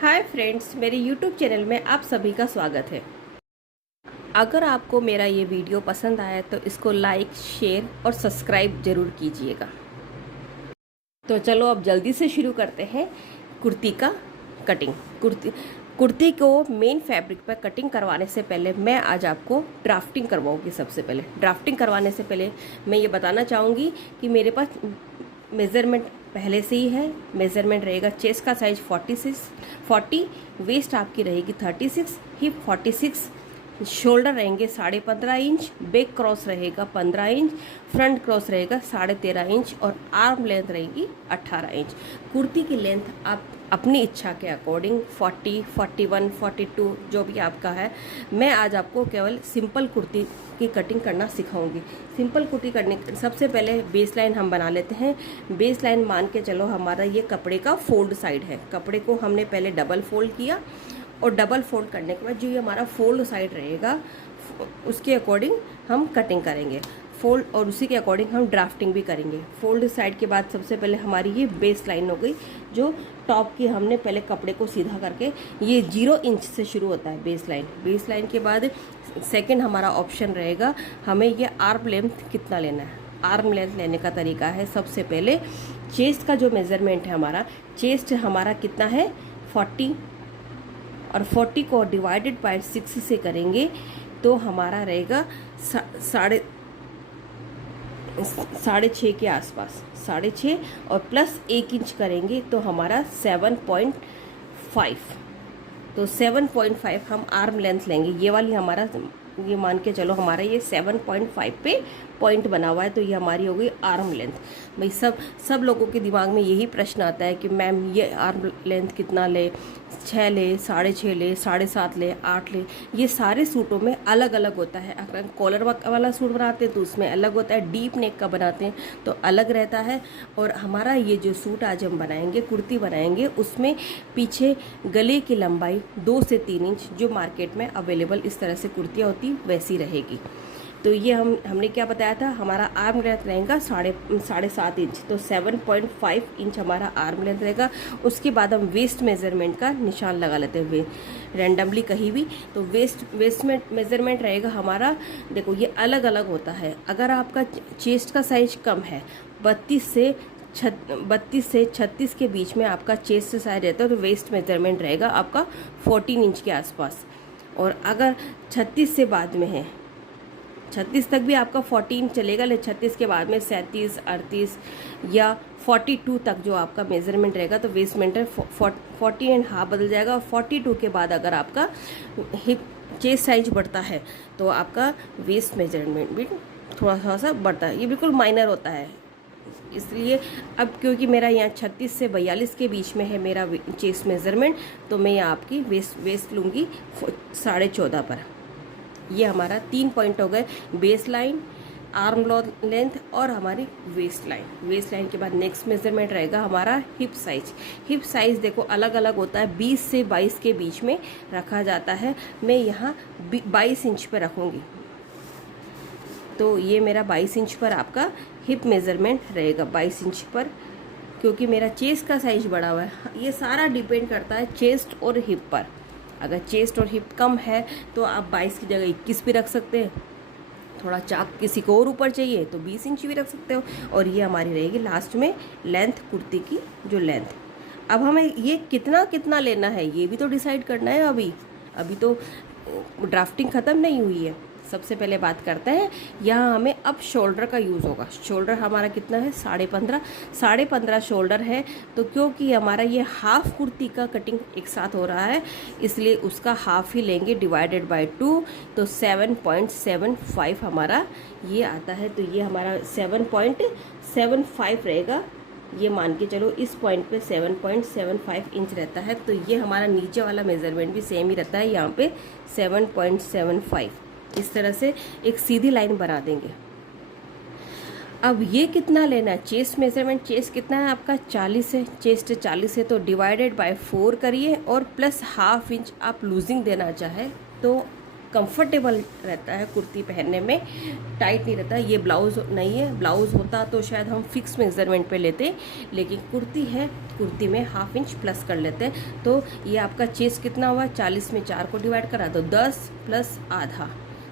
Hi friends, मेरे YouTube channel में आप सभी का स्वागत है। अगर आपको मेरा ये वीडियो पसंद आया तो इसको लाइक, शेयर और सब्सक्राइब ज़रूर कीजिएगा। तो चलो अब जल्दी से शुरू करते हैं कुर्ती का कटिंग। कुर्ती को मेन फैब्रिक पर कटिंग करवाने से पहले मैं आज आपको ड्राफ्टिंग करवाऊंगी। सबसे पहले ड्राफ्टिंग करवाने से पहले मैं ये बताना चाहूँगी कि मेरे पास मेज़रमेंट पहले से ही है। मेज़रमेंट रहेगा चेस्ट का साइज 40, वेस्ट आपकी रहेगी 36, हिप 46, शोल्डर रहेंगे 15.5 इंच, बैक क्रॉस रहेगा 15 इंच, फ्रंट क्रॉस रहेगा 13.5 इंच और आर्म लेंथ रहेगी 18 इंच। कुर्ती की लेंथ आप अपनी इच्छा के अकॉर्डिंग 40, 41, 42 जो भी आपका है। मैं आज आपको केवल सिंपल कुर्ती की कटिंग करना सिखाऊंगी। सिंपल कुर्ती करने सबसे पहले बेस लाइन हम बना लेते हैं। बेस लाइन मान के चलो हमारा ये कपड़े का फोल्ड साइड है। कपड़े को हमने पहले डबल फोल्ड किया और डबल फोल्ड करने के बाद जो ये हमारा फोल्ड साइड रहेगा उसके अकॉर्डिंग हम कटिंग करेंगे फोल्ड, और उसी के अकॉर्डिंग हम ड्राफ्टिंग भी करेंगे। फोल्ड साइड के बाद सबसे पहले हमारी ये बेस लाइन हो गई, जो टॉप की हमने पहले कपड़े को सीधा करके ये 0 इंच से शुरू होता है बेस लाइन। बेस लाइन के बाद सेकंड हमारा ऑप्शन रहेगा हमें ये आर्म लेंथ कितना लेना है। आर्म लेंथ लेने का तरीका है, सबसे पहले चेस्ट का जो मेज़रमेंट है हमारा, चेस्ट हमारा कितना है 40, और 40 को डिवाइडेड बाय 6 से करेंगे तो हमारा रहेगा साढ़े छः के आसपास, 6.5 और प्लस 1 इंच करेंगे तो हमारा 7.5। तो 7.5 हम आर्म लेंथ लेंगे। ये वाली हमारा, ये मान के चलो हमारा ये 7.5 पे पॉइंट बना हुआ है, तो ये हमारी हो गई आर्म लेंथ। भाई सब लोगों के दिमाग में यही प्रश्न आता है कि मैम ये आर्म लेंथ कितना ले, 6 ले, 6.5 ले, 7.5 ले, 8 ले। ये सारे सूटों में अलग अलग होता है। अगर कॉलर वाला सूट बनाते हैं तो उसमें अलग होता है, डीप नेक का बनाते हैं तो अलग रहता है। और हमारा ये जो सूट आज हम बनाएंगे, कुर्ती बनाएंगे, उसमें पीछे गले की लंबाई 2 से 3 इंच जो मार्केट में अवेलेबल इस तरह से कुर्तियाँ होती वैसी रहेगी। तो ये हमने क्या बताया था, हमारा आर्म लेंथ रहेगा 7.5 इंच, तो 7.5 इंच हमारा आर्म लेंथ रहेगा। उसके बाद हम वेस्ट मेज़रमेंट का निशान लगा लेते हैं रैंडमली कहीं भी। तो वेस्ट मेज़रमेंट रहेगा हमारा, देखो ये अलग अलग होता है। अगर आपका चेस्ट का साइज कम है, 32 से 36 के बीच में आपका चेस्ट साइज रहता है, तो वेस्ट मेज़रमेंट रहेगा आपका 14 इंच के आसपास। और अगर 36 से बाद में है, 36 तक भी आपका 14 चलेगा, लेकिन 36 के बाद में 37, 38 या 42 तक जो आपका मेज़रमेंट रहेगा तो वेस्ट मेज़रमेंट 40.5 बदल जाएगा। और 42 के बाद अगर आपका हिप चेस्ट साइज बढ़ता है तो आपका वेस्ट मेज़रमेंट भी थोड़ा सा बढ़ता है। ये बिल्कुल माइनर होता है। इसलिए अब क्योंकि मेरा यहाँ 36 से 42 के बीच में है मेरा चेस्ट मेज़रमेंट, तो मैं यहाँ आपकी वेस्ट लूँगी 14.5 पर। ये हमारा 3 पॉइंट हो गए, बेस लाइन, आर्म लेंथ और हमारी वेस्ट लाइन। वेस्ट लाइन के बाद नेक्स्ट मेज़रमेंट रहेगा हमारा हिप साइज। हिप साइज देखो अलग अलग होता है, 20 से 22 के बीच में रखा जाता है। मैं यहाँ 22 इंच पर रखूँगी, तो ये मेरा 22 इंच पर आपका हिप मेज़रमेंट रहेगा, 22 इंच पर, क्योंकि मेरा चेस्ट का साइज बढ़ा हुआ है। ये सारा डिपेंड करता है चेस्ट और हिप पर। अगर चेस्ट और हिप कम है तो आप 22 की जगह 21 भी रख सकते हैं। थोड़ा चाक किसी को और ऊपर चाहिए तो 20 इंच भी रख सकते हो। और ये हमारी रहेगी लास्ट में लेंथ, कुर्ती की जो लेंथ। अब हमें ये कितना लेना है ये भी तो डिसाइड करना है। अभी तो ड्राफ्टिंग ख़त्म नहीं हुई है। सबसे पहले बात करते हैं, यहाँ हमें अब शोल्डर का यूज़ होगा। शोल्डर हमारा कितना है 15.5 शोल्डर है। तो क्योंकि हमारा ये हाफ कुर्ती का कटिंग एक साथ हो रहा है, इसलिए उसका हाफ ही लेंगे डिवाइडेड बाय 2, तो 7.75 हमारा ये आता है। तो ये हमारा 7.75 रहेगा। ये मान के चलो इस पॉइंट पे 7.75 इंच रहता है। तो ये हमारा नीचे वाला मेज़रमेंट भी सेम ही रहता है, यहाँ पे 7.75। इस तरह से एक सीधी लाइन बना देंगे। अब ये कितना लेना है, चेस्ट मेज़रमेंट, चेस्ट कितना है आपका 40 है, चेस्ट 40 है, तो डिवाइडेड बाय 4 करिए और प्लस ½ इंच आप लूजिंग देना चाहे तो कंफर्टेबल रहता है कुर्ती पहनने में, टाइट नहीं रहता। ये ब्लाउज़ नहीं है, ब्लाउज़ होता तो शायद हम फिक्स मेज़रमेंट पे लेते, लेकिन कुर्ती है, कुर्ती में ½ इंच प्लस कर लेते हैं। तो ये आपका चेस्ट कितना हुआ, 40 में 4 को डिवाइड करा दो, 10 प्लस आधा,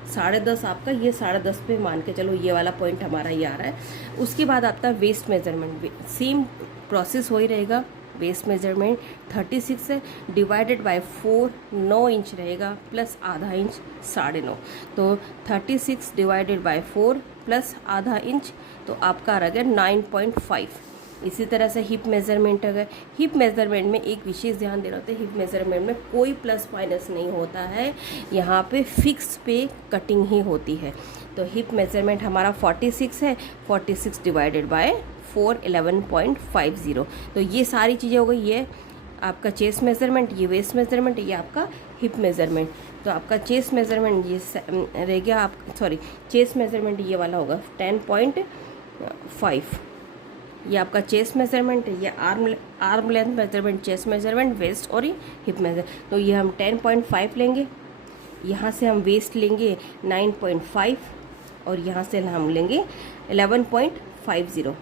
10.5 आपका, ये 10.5 पे मान के चलो, ये वाला पॉइंट हमारा ये आ रहा है। उसके बाद आपका वेस्ट मेजरमेंट, सेम प्रोसेस हो ही रहेगा। वेस्ट मेजरमेंट 36 है, डिवाइडेड बाय 4, 9 इंच रहेगा, प्लस आधा इंच 9.5, तो 36 डिवाइडेड बाय 4 प्लस आधा इंच, तो आपका आ गया 9.5। इसी तरह से हिप मेज़रमेंट, अगर हिप मेज़रमेंट में एक विशेष ध्यान देना होता है, हिप मेज़रमेंट में कोई प्लस माइनस नहीं होता है, यहाँ पे फिक्स पे कटिंग ही होती है। तो हिप मेज़रमेंट हमारा 46 है, 46 डिवाइडेड बाय 4 11.50। तो ये सारी चीज़ें हो गई, ये आपका चेस्ट मेज़रमेंट, ये वेस्ट मेज़रमेंट, ये आपका हिप मेज़रमेंट। तो आपका चेस्ट मेज़रमेंट ये रह गया, आप सॉरी चेस्ट मेज़रमेंट ये वाला होगा 10.5, ये आपका चेस्ट मेज़रमेंट है, ये arm length measurement, chest measurement, waist और ये हिप मेज़र। तो ये हम 10.5 लेंगे, यहाँ से हम वेस्ट लेंगे 9.5 और यहाँ से हम लेंगे 11.50,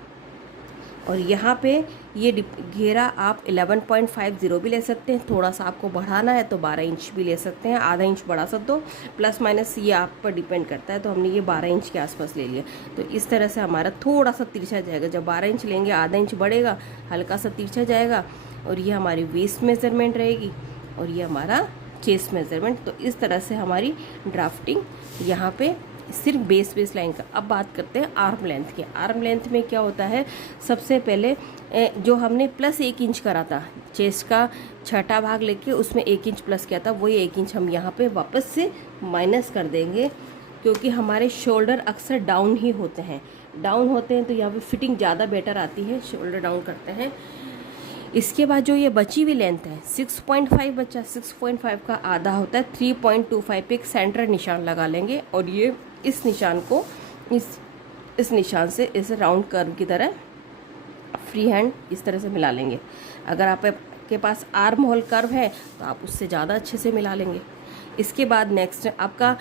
और यहाँ पे ये घेरा आप 11.50 भी ले सकते हैं। थोड़ा सा आपको बढ़ाना है तो 12 इंच भी ले सकते हैं, आधा इंच बढ़ा सकते हो, प्लस माइनस ये आप पर डिपेंड करता है। तो हमने ये 12 इंच के आसपास ले लिया। तो इस तरह से हमारा थोड़ा सा तिरछा जाएगा, जब 12 इंच लेंगे आधा इंच बढ़ेगा, हल्का सा तिरछा जाएगा, और ये हमारी वेस्ट मेज़रमेंट रहेगी और ये हमारा चेस्ट मेज़रमेंट। तो इस तरह से हमारी ड्राफ्टिंग यहाँ पे सिर्फ बेस लाइन का। अब बात करते हैं आर्म लेंथ की। आर्म लेंथ में क्या होता है, सबसे पहले जो हमने प्लस 1 इंच करा था, चेस्ट का छठा भाग लेके उसमें 1 इंच प्लस किया था, वही 1 इंच हम यहाँ पे वापस से माइनस कर देंगे, क्योंकि हमारे शोल्डर अक्सर डाउन ही होते हैं, तो यहाँ पे फिटिंग ज़्यादा बेटर आती है, शोल्डर डाउन करते हैं। इसके बाद जो ये बची हुई लेंथ है 6.5 बचा, 6.5 का आधा होता है 3.25 पे एक सेंटर निशान लगा लेंगे, और ये इस निशान को इस निशान से इस राउंड कर्व की तरह फ्री हैंड इस तरह से मिला लेंगे। अगर आपके पास आर्म होल कर्व है तो आप उससे ज़्यादा अच्छे से मिला लेंगे। इसके बाद नेक्स्ट आपका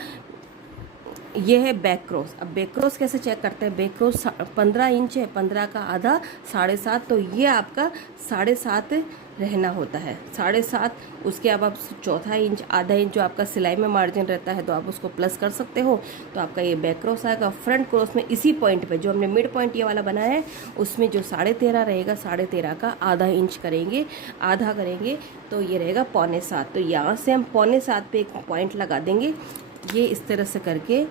ये है बैक क्रॉस। अब बैक क्रॉस कैसे चेक करते हैं, बैक क्रॉस 15 इंच है, 15 का आधा 7.5, तो ये आपका 7.5 रहना होता है, 7.5। उसके अब आप चौथा इंच, आधा इंच जो आपका सिलाई में मार्जिन रहता है तो आप उसको प्लस कर सकते हो, तो आपका ये बैक क्रॉस आएगा। फ्रंट क्रॉस में इसी पॉइंट पे जो हमने मिड पॉइंट ये वाला बनाया है उसमें जो 13.5 रहेगा, 13.5 का आधा इंच करेंगे, आधा करेंगे तो ये रहेगा 6.25। तो यहाँ से हम 6.25 पे एक पॉइंट लगा देंगे, ये इस तरह से करके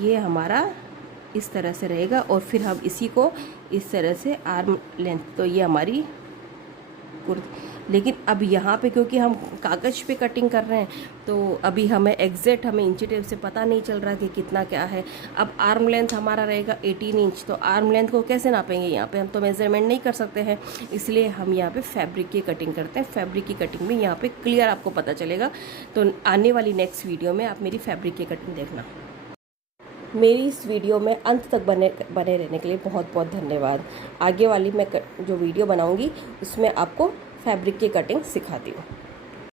ये हमारा इस तरह से रहेगा, और फिर हम इसी को इस तरह से आर्म लेंथ, तो ये हमारी कुर्ती। लेकिन अब यहाँ पे क्योंकि हम कागज़ पे कटिंग कर रहे हैं तो अभी हमें एग्जैक्ट हमें इंची टेप से पता नहीं चल रहा कि कितना क्या है। अब आर्म लेंथ हमारा रहेगा 18 इंच, तो आर्म लेंथ को कैसे नापेंगे, यहाँ पे हम तो मेज़रमेंट नहीं कर सकते हैं, इसलिए हम यहाँ पे फैब्रिक की कटिंग करते हैं। फैब्रिक की कटिंग में यहाँ पे क्लियर आपको पता चलेगा। तो आने वाली नेक्स्ट वीडियो में आप मेरी फैब्रिक की कटिंग देखना। मेरी इस वीडियो में अंत तक बने रहने के लिए बहुत बहुत धन्यवाद। आगे वाली मैं जो वीडियो बनाऊंगी उसमें आपको फैब्रिक की कटिंग सिखाती हूँ।